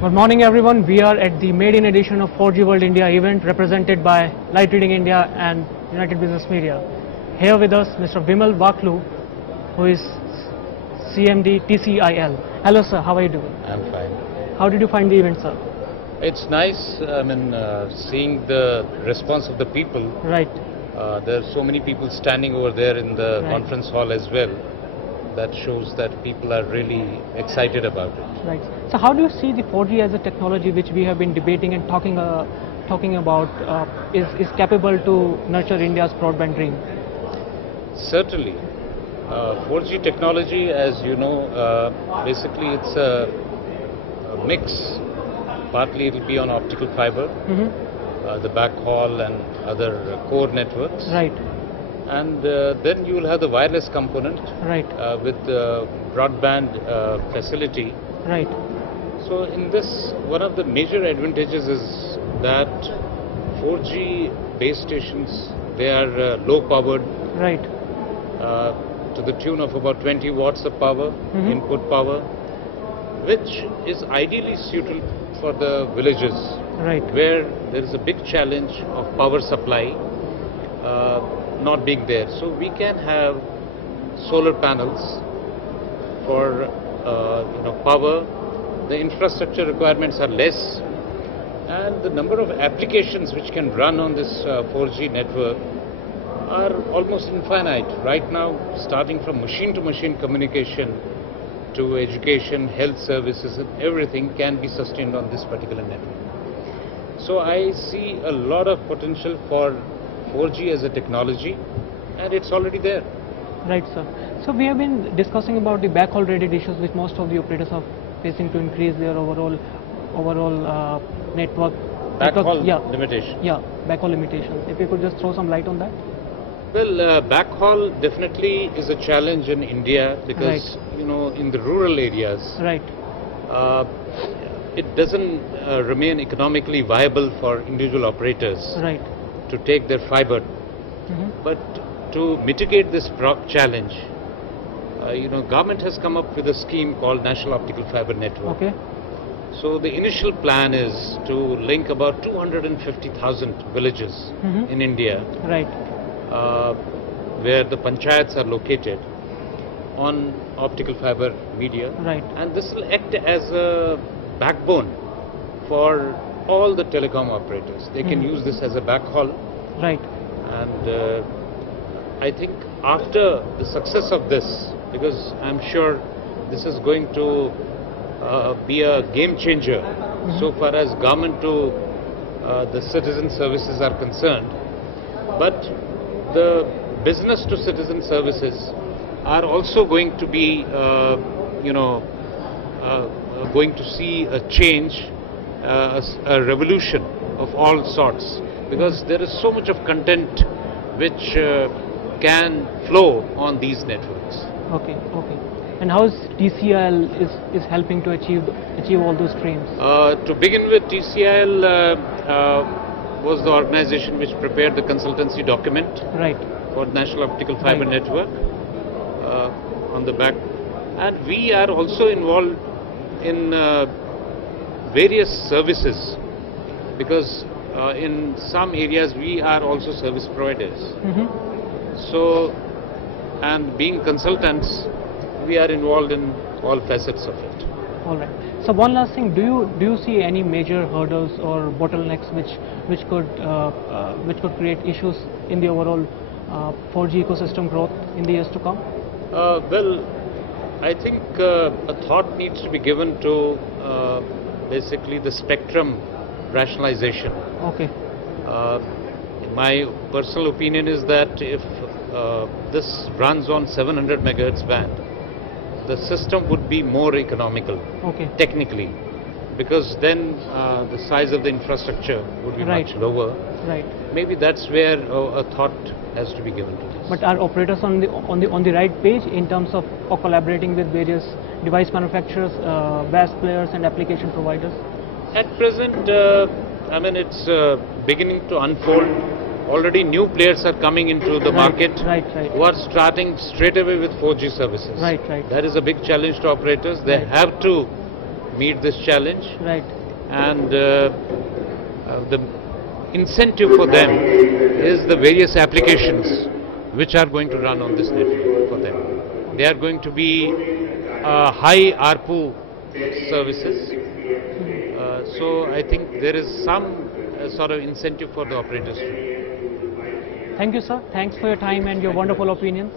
Good morning everyone. We are at the maiden edition of 4G World India event represented by Light Reading India and United Business Media. Here with us Mr. Vimal Wakhlu, who is CMD TCIL. Hello sir, how are you doing? I'm fine. How did you find the event, sir? It's nice, seeing the response of the people. Right. There are so many people standing over there in the Right. conference hall as well. That shows that people are really excited about it. Right. So how do you see the 4G as a technology which we have been debating and talking about is capable to nurture India's broadband dream? Certainly. 4G technology, as you know, basically it's a mix. Partly it will be on optical fiber, the backhaul and other core networks. Right. And then you will have the wireless component, Right. with the broadband facility. Right. So in this, one of the major advantages is that 4G base stations, they are low powered, Right. to the tune of about 20 watts of power, input power, which is ideally suited for the villages, Right. where there is a big challenge of power supply not being there. So we can have solar panels for power. The infrastructure requirements are less, and the number of applications which can run on this 4G network are almost infinite. Right now, starting from machine-to-machine communication to education, health services, and everything can be sustained on this particular network. So I see a lot of potential for 4G as a technology, and it's already there. Right, sir. So we have been discussing about the backhaul related issues which most of the operators are facing to increase their overall network. Backhaul Yeah, limitation. yeah, backhaul limitations. If you could just throw some light on that. Well, backhaul definitely is a challenge in India because, in the rural areas, Right. It doesn't remain economically viable for individual operators Right. to take their fiber. But to mitigate this challenge, government has come up with a scheme called National Optical Fiber Network. Okay. So the initial plan is to link about 250,000 villages in India, Right. where the panchayats are located, on optical fiber media. Right. And this will act as a backbone for all the telecom operators. They can use this as a backhaul. Right. And I think after the success of this, because I'm sure this is going to be a game changer so far as government to the citizen services are concerned, but the business to citizen services are also going to be, going to see a change, a revolution of all sorts, because there is so much of content which can flow on these networks. Okay. Okay. And how is TCIL is helping to achieve all those dreams? To begin with, TCIL was the organization which prepared the consultancy document Right. for National Optical Fiber Network on the back, and we are also involved in various services, because in some areas we are also service providers. So, and being consultants, we are involved in all facets of it. All right. So one last thing, do you see any major hurdles or bottlenecks which could create issues in the overall 4G ecosystem growth in the years to come? Well, I think a thought needs to be given to basically the spectrum rationalization. Okay. My personal opinion is that if this runs on 700 megahertz band, the system would be more economical, Okay. technically, because then the size of the infrastructure would be Right. much lower. Right. Maybe that's where a thought has to be given to this. But are operators on the right page in terms of collaborating with various device manufacturers, VAS players, and application providers? At present, it's beginning to unfold. Already new players are coming into the market Right. who are starting straight away with 4G services. Right. That is a big challenge to operators. They Right. have to meet this challenge. Right. And the incentive for them is the various applications which are going to run on this network for them. They are going to be high ARPU services. So I think there is some sort of incentive for the operators too. Thank you, sir. Thanks for your time and your wonderful opinions.